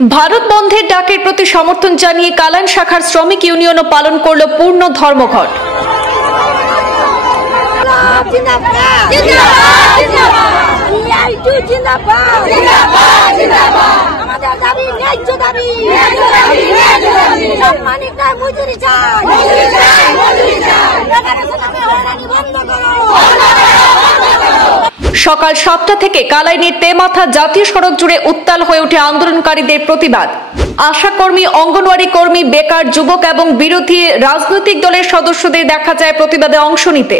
ভারত বন্ধের ডাকের প্রতি সমর্থন জানিয়ে কালাইন শাখার শ্রমিক ইউনিয়নও পালন করল পূর্ণ ধর্মঘট। সকাল 7টা থেকে কালাইনের তেমাথা জাতীয় সড়ক জুড়ে উত্তাল হয়ে ওঠে আন্দোলনকারীদের প্রতিবাদ। আশাকর্মী, অঙ্গনওয়াড়ি কর্মী, বেকার, যুবক এবং বিরোধী রাজনৈতিক দলের সদস্যদের দেখা যায় প্রতিবাদে অংশ নিতে।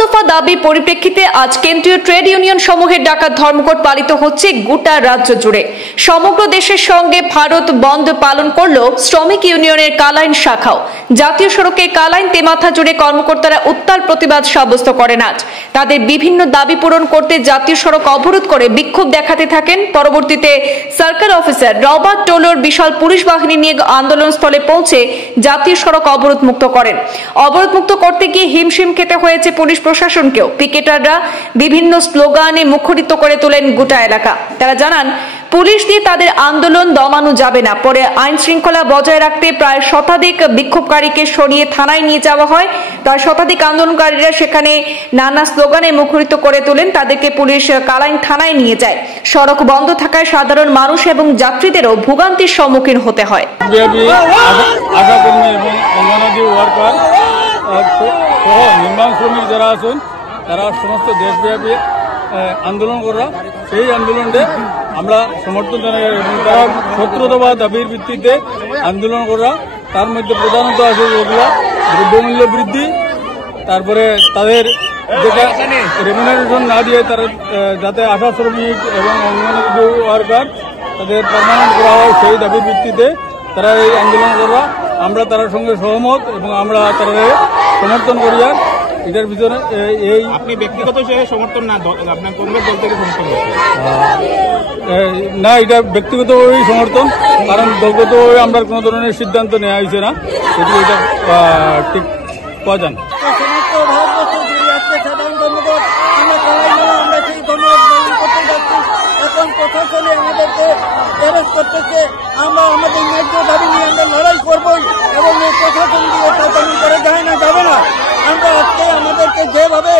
দফা দাবির পরিপ্রেক্ষিতে আজ কেন্দ্রীয় ট্রেড ইউনিয়ন সমূহের ডাকা ধর্মঘট পালিত হচ্ছে গোটা রাজ্য জুড়ে। সমগ্র দেশের সঙ্গে ভারত বন্ধ পালন করল শ্রমিক ইউনিয়নের কালাইন শাখাও। জাতীয় সড়কে কালাইন তেমাথা জুড়ে কর্মকর্তারা উত্তাল প্রতিবাদ সাব্যস্ত করেন। আজ তাদের বিভিন্ন দাবি পূরণ করতে জাতীয় সড়ক অবরোধ করে বিক্ষোভ দেখাতে থাকেন। পরবর্তীতে সার্কেল অফিসার রবার্ট টোলোর বিশাল পুলিশ বাহিনী নিয়ে আন্দোলনস্থলে পৌঁছে জাতীয় সড়ক অবরোধ মুক্ত করেন। অবরোধ মুক্ত করতে গিয়ে হিমশিম খেতে হয়েছে পুলিশ প্রশাসনকেও। পিকেটাররা বিভিন্ন স্লোগানে মুখরিত করে তোলেন গোটা এলাকা। তারা জানান, পুলিশ দিয়ে তাদের আন্দোলন দমানো যাবে না। পরে আইন শৃঙ্খলা বজায় রাখতে প্রায় শতাধিক বিক্ষোভকারীকে সরিয়ে থানায় নিয়ে যাওয়া হয়। তার শতাধিক আন্দোলনকারীরা সেখানে নানা স্লোগানে মুখরিত করে তোলেন। তাদেরকে পুলিশ কালাইন থানায় নিয়ে যায়। সড়ক বন্ধ থাকায় সাধারণ মানুষ এবং যাত্রীদেরও ভোগান্তির সম্মুখীন হতে হয়। নির্মাণ শ্রমিক যারা আছেন তারা সমস্ত দেশব্যাপী আন্দোলন করা, সেই আন্দোলনে আমরা সমর্থন জানাই এবং তারা 17 দফা দাবির ভিত্তিতে আন্দোলন করা। তার মধ্যে প্রধানত আছে যেগুলো দ্রব্যমূল্য বৃদ্ধি, তারপরে তাদের যেটা রেমুনারেশন না দিয়ে তারা যাতে আশা শ্রমিক এবং অঙ্গনওয়াড়ি ওয়ার্কার তাদের পার্মানেন্ট করা হয়, সেই দাবির ভিত্তিতে তারা এই আন্দোলন করা। আমরা তার সঙ্গে সহমত এবং আমরা তারা সমর্থন করি। আর এটার ভিতরে এই আপনি ব্যক্তিগত হিসেবে সমর্থন না, আপনার কর্মীর দল থেকে সমর্থন না, এটা ব্যক্তিগতভাবেই সমর্থন, কারণ দলগতভাবে আমরা কোনো ধরনের সিদ্ধান্ত নেওয়া হয়েছে না, সেটি এটা ঠিক পাওয়া যায় না। এখন প্রশাসনে আমাদেরকে অ্যারেস্ট করতেছে, আমরা আমাদের ন্যায্য দাবি নিয়ে আমরা লড়াই করবই এবং এই প্রশাসন দিয়ে শাসন করে যাবে না। আমরা আজকে আমাদেরকে যেভাবে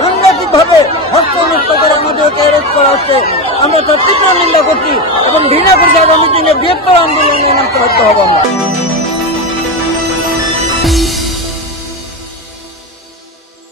সাংঘাতিকভাবে হস্তনষ্ট করে আমাদেরকে অ্যারেস্ট করা হচ্ছে, আমরা তার তীব্র নিন্দা করছি এবং ঘৃণা করছি। আগামী দিনে বৃহত্তর আন্দোলনে নামতে হতে হবে আমরা।